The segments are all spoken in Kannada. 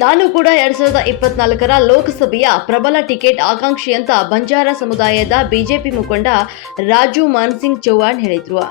ನಾನು ಕೂಡ ಎರಡ್ ಸಾವಿರದ ಇಪ್ಪತ್ನಾಲ್ಕರ ಲೋಕಸಭೆಯ ಪ್ರಬಲ ಟಿಕೆಟ್ ಆಕಾಂಕ್ಷಿ ಅಂತ ಬಂಜಾರ ಸಮುದಾಯದ ಬಿಜೆಪಿ ಮುಖಂಡ ರಾಜು ಮಾನ್ಸಿಂಗ್ ಚೌಹಾಣ್ ಹೇಳಿದ್ರು.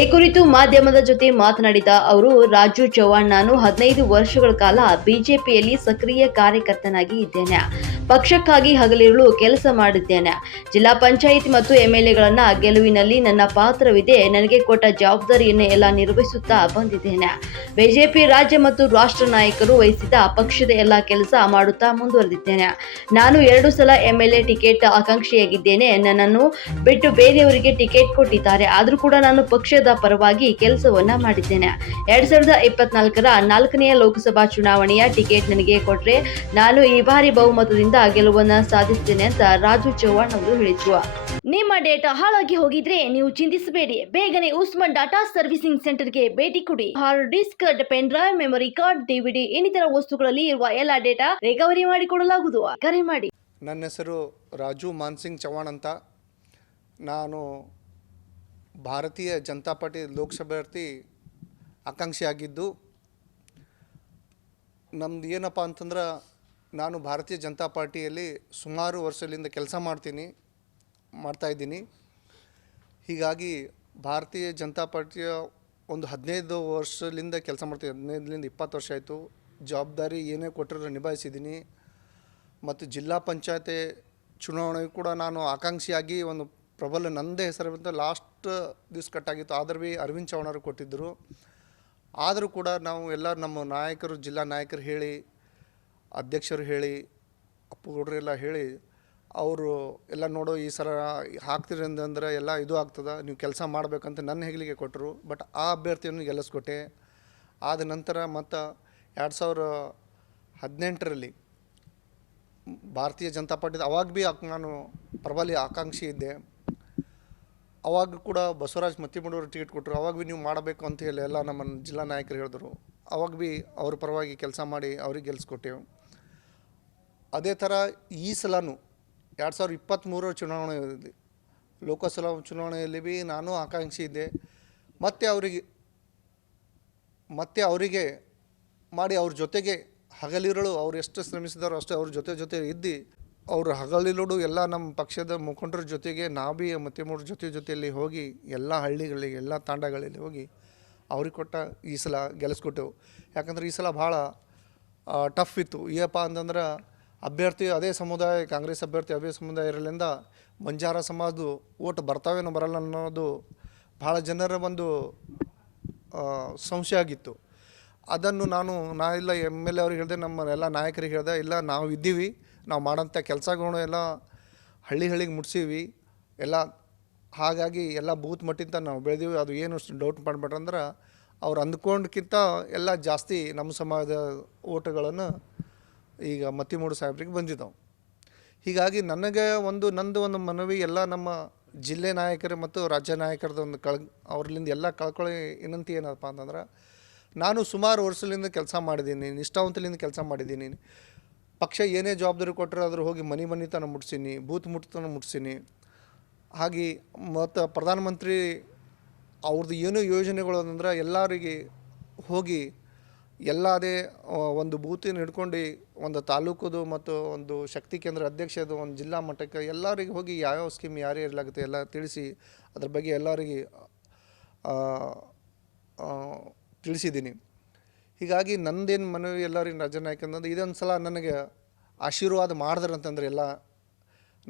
ಈ ಕುರಿತು ಮಾಧ್ಯಮದ ಜೊತೆ ಮಾತನಾಡಿದ ಅವರು, ರಾಜು ಚೌಹಾಣ್, ನಾನು ಹದಿನೈದು ವರ್ಷಗಳ ಕಾಲ ಬಿಜೆಪಿಯಲ್ಲಿ ಸಕ್ರಿಯ ಕಾರ್ಯಕರ್ತನಾಗಿ ಇದ್ದೇನೆ. ಪಕ್ಷಕ್ಕಾಗಿ ಹಗಲಿರುಳು ಕೆಲಸ ಮಾಡಿದ್ದೇನೆ. ಜಿಲ್ಲಾ ಪಂಚಾಯಿತಿ ಮತ್ತು ಎಂಎಲ್ಎಗಳನ್ನ ಗೆಲುವಿನಲ್ಲಿ ನನ್ನ ಪಾತ್ರವಿದೆ. ನನಗೆ ಕೊಟ್ಟ ಜವಾಬ್ದಾರಿಯನ್ನು ಎಲ್ಲ ನಿರ್ವಹಿಸುತ್ತಾ ಬಂದಿದ್ದೇನೆ. ಬಿಜೆಪಿ ರಾಜ್ಯ ಮತ್ತು ರಾಷ್ಟ್ರ ನಾಯಕರು ವಹಿಸಿದ ಪಕ್ಷದ ಎಲ್ಲ ಕೆಲಸ ಮಾಡುತ್ತಾ ಮುಂದುವರೆದಿದ್ದೇನೆ. ನಾನು ಎರಡು ಸಲ ಎಂಎಲ್ಎ ಟಿಕೆಟ್ ಆಕಾಂಕ್ಷಿಯಾಗಿದ್ದೇನೆ. ನನ್ನನ್ನು ಬಿಟ್ಟು ಬೇರೆಯವರಿಗೆ ಟಿಕೆಟ್ ಕೊಟ್ಟಿದ್ದಾರೆ. ಆದರೂ ಕೂಡ ನಾನು ಪಕ್ಷದ ಪರವಾಗಿ ಕೆಲಸವನ್ನ ಮಾಡಿದ್ದೇನೆ. ಎರಡ್ ಸಾವಿರದ ಇಪ್ಪತ್ನಾಲ್ಕರ ನಾಲ್ಕನೆಯ ಲೋಕಸಭಾ ಚುನಾವಣೆಯ ಟಿಕೆಟ್ ನನಗೆ ಕೊಟ್ಟರೆ ನಾನು ಈ ಬಾರಿ ಬಹುಮತದಿಂದ ಗೆಲುವನ್ನ ಸಾಧಿಸ್ತೇನೆ ಅಂತ ರಾಜು ಚೌಹಾಣ್ ಅವರು ಹೇಳಿದ್ರು. ನಿಮ್ಮ ಡೇಟಾ ಹಾಳಾಗಿ ಹೋಗಿದ್ರೆ ನೀವು ಚಿಂತಿಸಬೇಡಿ. ಬೇಗನೆ ಉಸ್ಮಾನ್ ಡಾಟಾ ಸರ್ವಿಸಿಂಗ್ ಸೆಂಟರ್ಗೆ ಭೇಟಿ ಕೊಡಿ. Hard disk pen drive memory card DVD ಇನ್ನಿತರ ವಸ್ತುಗಳಲ್ಲಿ ಇರುವ ಎಲ್ಲ ಡೇಟಾ ರಿಕವರಿ ಮಾಡಿಕೊಡಲಾಗುವುದು. ಕರೆ ಮಾಡಿ. ನನ್ನ ಹೆಸರು ರಾಜು ಮಾನ್ಸಿಂಗ್ ಚೌಹಾಣ್ ಅಂತ. ನಾನು ಭಾರತೀಯ ಜನತಾ ಪಾರ್ಟಿ ಲೋಕಸಭಾರ್ಥಿ ಆಕಾಂಕ್ಷಿಯಾಗಿದ್ದು ನಮ್ದು ಏನಪ್ಪ ಅಂತಂದ್ರೆ ನಾನು ಭಾರತೀಯ ಜನತಾ ಪಾರ್ಟಿಯಲ್ಲಿ ಸುಮಾರು ವರ್ಷದಿಂದ ಕೆಲಸ ಮಾಡ್ತೀನಿ ಮಾಡ್ತಾಯಿದ್ದೀನಿ ಹೀಗಾಗಿ ಭಾರತೀಯ ಜನತಾ ಪಾರ್ಟಿಯ ಒಂದು ಹದಿನೈದು ವರ್ಷದಿಂದ ಕೆಲಸ ಮಾಡ್ತೀನಿ, ಹದಿನೈದರಿಂದ ಇಪ್ಪತ್ತು ವರ್ಷ ಆಯಿತು. ಜವಾಬ್ದಾರಿ ಏನೇ ಕೊಟ್ಟಿರೋ ನಿಭಾಯಿಸಿದ್ದೀನಿ. ಮತ್ತು ಜಿಲ್ಲಾ ಪಂಚಾಯತಿ ಚುನಾವಣೆಗೂ ಕೂಡ ನಾನು ಆಕಾಂಕ್ಷಿಯಾಗಿ ಒಂದು ಪ್ರಬಲ ನಂದೇ ಹೆಸರು ಬಂತು. ಲಾಸ್ಟ್ ದಿವ್ಸ ಕಟ್ಟಾಗಿತ್ತು ಆದರೂ ಭೀ ಅರವಿಂದ್ ಚೌಹಾಣರು ಕೊಟ್ಟಿದ್ದರು. ಆದರೂ ಕೂಡ ನಾವು ಎಲ್ಲ ನಮ್ಮ ನಾಯಕರು, ಜಿಲ್ಲಾ ನಾಯಕರು ಹೇಳಿ ಅಧ್ಯಕ್ಷರು ಹೇಳಿ, ಅಪ್ಪು ಎಲ್ಲ ಹೇಳಿ, ಅವರು ಎಲ್ಲ ನೋಡು ಈ ಸಲ ಹಾಕ್ತೀರಿ ಅಂದ್ರೆ ಎಲ್ಲ ಇದು ಆಗ್ತದೆ, ನೀವು ಕೆಲಸ ಮಾಡಬೇಕಂತ ನನ್ನ ಹೆಗಲಿಗೆ ಕೊಟ್ಟರು ಬಟ್ ಆ ಅಭ್ಯರ್ಥಿಯನ್ನು ಗೆಲ್ಲಿಸ್ಕೊಟ್ಟೆ. ಆದ ನಂತರ ಮತ್ತು ಎರಡು ಸಾವಿರ ಹದಿನೆಂಟರಲ್ಲಿ ಭಾರತೀಯ ಜನತಾ ಪಾರ್ಟಿ ಅವಾಗ ಭೀ ನಾನು ಪ್ರಬಲ ಆಕಾಂಕ್ಷಿ ಇದ್ದೆ. ಅವಾಗ ಕೂಡ ಬಸವರಾಜ್ ಮತ್ತಿಮೂಡವರು ಟಿಕೆಟ್ ಕೊಟ್ಟರು ಅವಾಗ ಭೀ ನೀವು ಮಾಡಬೇಕು ಅಂತ ಹೇಳಿ ಎಲ್ಲ ನಮ್ಮ ಜಿಲ್ಲಾ ನಾಯಕರು ಹೇಳಿದ್ರು. ಅವಾಗ ಭೀ ಅವ್ರ ಪರವಾಗಿ ಕೆಲಸ ಮಾಡಿ ಅವ್ರಿಗೆ ಗೆಲ್ಸ್ಕೊಟ್ಟೆವು. ಅದೇ ಥರ ಈ ಸಲವೂ ಎರಡು ಸಾವಿರದ ಇಪ್ಪತ್ತ್ಮೂರರ ಚುನಾವಣೆಯಲ್ಲಿ ಲೋಕಸಭಾ ಚುನಾವಣೆಯಲ್ಲಿ ಭೀ ನಾನು ಆಕಾಂಕ್ಷಿ ಇದ್ದೆ. ಮತ್ತು ಅವರಿಗೆ, ಮತ್ತೆ ಅವರಿಗೆ ಮಾಡಿ ಅವ್ರ ಜೊತೆಗೆ ಹಗಲಿರುಳು ಅವ್ರು ಎಷ್ಟು ಶ್ರಮಿಸಿದಾರೋ ಅಷ್ಟು ಅವ್ರ ಜೊತೆ ಜೊತೆ ಇದ್ದು ಅವರು ಹಗಲಿರುಳು ಎಲ್ಲ ನಮ್ಮ ಪಕ್ಷದ ಮುಖಂಡರ ಜೊತೆಗೆ ನಾವು ಭೀ ಮತ್ತೆ ಮೂರು ಜೊತೆ ಜೊತೆಯಲ್ಲಿ ಹೋಗಿ ಎಲ್ಲ ಹಳ್ಳಿಗಳಿಗೆ, ಎಲ್ಲ ತಾಂಡಗಳಲ್ಲಿ ಹೋಗಿ ಅವ್ರಿಗೆ ಕೊಟ್ಟ ಈ ಸಲ ಗೆಲ್ಲಿಸ್ಕೊಟ್ಟೆವು ಯಾಕಂದ್ರೆ ಈ ಸಲ ಭಾಳ ಟಫ್ ಇತ್ತು. ಏನಪ್ಪ ಅಂತಂದ್ರೆ ಅಭ್ಯರ್ಥಿ ಅದೇ ಸಮುದಾಯ, ಕಾಂಗ್ರೆಸ್ ಅಭ್ಯರ್ಥಿ ಅದೇ ಸಮುದಾಯ ಇರಲಿಂದ ಬಂಜಾರ ಸಮಾಜದ ಓಟ್ ಬರ್ತಾವೇನೋ ಬರಲ್ಲ ಅನ್ನೋದು ಭಾಳ ಜನರ ಒಂದು ಸಂಶಯ ಆಗಿತ್ತು. ಅದನ್ನು ನಾನು, ನಾ ಇಲ್ಲ, ಎಂ ಎಲ್ ಎ ಅವ್ರಿಗೆ ಹೇಳಿದೆ, ನಮ್ಮ ಎಲ್ಲ ನಾಯಕರಿಗೆ ಹೇಳಿದೆ, ಇಲ್ಲ ನಾವು ಇದ್ದೀವಿ ನಾವು ಮಾಡೋಂಥ ಕೆಲಸಗಳು ಎಲ್ಲ ಹಳ್ಳಿ ಹಳ್ಳಿಗೆ ಮುಟ್ಸೀವಿ, ಎಲ್ಲ ಹಾಗಾಗಿ ಎಲ್ಲ ಬೂತ್ ಮಟ್ಟಿಂದ ನಾವು ಬೆಳೆದೀವಿ. ಅದು ಏನು ಡೌಟ್ ಮಾಡ್ಬೇಡ್ರಿ ಅಂದ್ರೆ ಅವ್ರು ಅಂದ್ಕೊಂಡ್ಕಿಂತ ಎಲ್ಲ ಜಾಸ್ತಿ ನಮ್ಮ ಸಮಾಜದ ಓಟುಗಳನ್ನು ಈಗ ಮತ್ತಿಮೂಡು ಸಾಹೇಬ್ರಿಗೆ ಬಂದಿದ್ದಾವೆ ಹೀಗಾಗಿ ನನಗೆ ಒಂದು, ನಂದು ಒಂದು ಮನವಿ ಎಲ್ಲ ನಮ್ಮ ಜಿಲ್ಲೆ ನಾಯಕರು ಮತ್ತು ರಾಜ್ಯ ನಾಯಕರದ ಒಂದು ಕಳ್, ಅವ್ರಲಿಂದ ಎಲ್ಲ ಕಳ್ಕೊಳ್ಳಿ ವಿನಂತಿ ಏನಪ್ಪ ಅಂತಂದ್ರೆ ನಾನು ಸುಮಾರು ವರ್ಷದಿಂದ ಕೆಲಸ ಮಾಡಿದ್ದೀನಿ, ನಿಷ್ಠಾವಂತಲಿಂದ ಕೆಲಸ ಮಾಡಿದ್ದೀನಿ. ಪಕ್ಷ ಏನೇ ಜವಾಬ್ದಾರಿ ಕೊಟ್ಟರೆ ಅದ್ರ ಹೋಗಿ ಮನೆ ಮನೆತನ ಮುಟ್ಸೀನಿ, ಬೂತ್ ಮುಟ್ತನ ಮುಟ್ಸೀನಿ. ಹಾಗೆ ಮತ್ತು ಪ್ರಧಾನಮಂತ್ರಿ ಅವ್ರದ್ದು ಏನು ಯೋಜನೆಗಳು ಅಂದ್ರೆ ಎಲ್ಲರಿಗೆ ಹೋಗಿ ಎಲ್ಲದೇ ಒಂದು ಬೂತಿನ ಹಿಡ್ಕೊಂಡು ಒಂದು ತಾಲೂಕದು ಮತ್ತು ಒಂದು ಶಕ್ತಿ ಕೇಂದ್ರ ಅಧ್ಯಕ್ಷದು ಒಂದು ಜಿಲ್ಲಾ ಮಟ್ಟಕ್ಕೆ ಎಲ್ಲರಿಗೆ ಹೋಗಿ ಯಾವ್ಯಾವ ಸ್ಕೀಮ್ ಯಾರು ಇರಲಾಗುತ್ತೆ ಎಲ್ಲ ತಿಳಿಸಿ ಅದ್ರ ಬಗ್ಗೆ ಎಲ್ಲರಿಗೆ ತಿಳಿಸಿದ್ದೀನಿ. ಹೀಗಾಗಿ ನಂದೇನು ಮನವಿ ಎಲ್ಲರಿಗೆ ರಜನ ನಾಯಕ ಅಂತಂದ್ರೆ ಇದೊಂದು ಸಲ ನನಗೆ ಆಶೀರ್ವಾದ ಮಾಡಿದ್ರಂತಂದ್ರೆ ಎಲ್ಲ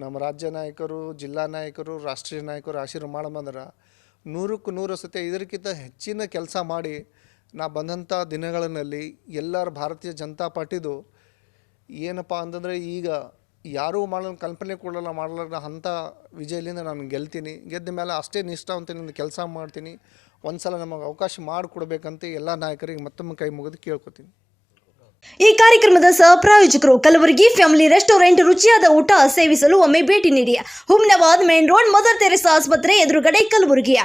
ನಮ್ಮ ರಾಜ್ಯ ನಾಯಕರು, ಜಿಲ್ಲಾ ನಾಯಕರು, ರಾಷ್ಟ್ರೀಯ ನಾಯಕರು ಆಶೀರ್ವಾದ ಮಾಡಬಂದ್ರೆ ನೂರಕ್ಕೂ ನೂರು ಸತಿ ಇದಕ್ಕಿಂತ ಹೆಚ್ಚಿನ ಕೆಲಸ ಮಾಡಿ ನಾ ಬಂದಂಥ ದಿನಗಳಲ್ಲಿ ಎಲ್ಲರ ಭಾರತೀಯ ಜನತಾ ಪಾರ್ಟಿದು ಏನಪ್ಪ ಅಂತಂದರೆ ಈಗ ಯಾರೂ ಮಾಡೋ ಕಲ್ಪನೆ ಕೊಡಲ್ಲ ಮಾಡಲಾರ ಅಂಥ ವಿಜಯಲಿಂದ ನಾನು ಗೆಲ್ತೀನಿ. ಗೆದ್ದ ಮೇಲೆ ಅಷ್ಟೇ ನಿಷ್ಠಾವಂತನಿಂದ ಕೆಲಸ ಮಾಡ್ತೀನಿ. ಒಂದು ಸಲ ನಮಗೆ ಅವಕಾಶ ಮಾಡಿಕೊಡ್ಬೇಕಂತ ಎಲ್ಲ ನಾಯಕರಿಗೆ ಮತ್ತೊಮ್ಮೆ ಕೈ ಮುಗಿದು ಕೇಳ್ಕೊತೀನಿ. ಈ ಕಾರ್ಯಕ್ರಮದ ಸಹ ಪ್ರಾಯೋಜಕರು ಕಲಬುರಗಿ ಫ್ಯಾಮಿಲಿ ರೆಸ್ಟೋರೆಂಟ್ ರುಚಿಯಾದ ಊಟ ಸೇವಿಸಲು ಒಮ್ಮೆ ಭೇಟಿ ನೀಡಿ. Humnabad main road, Mother Teresa ಆಸ್ಪತ್ರೆ ಎದುರುಗಡೆ ಕಲಬುರಗಿ.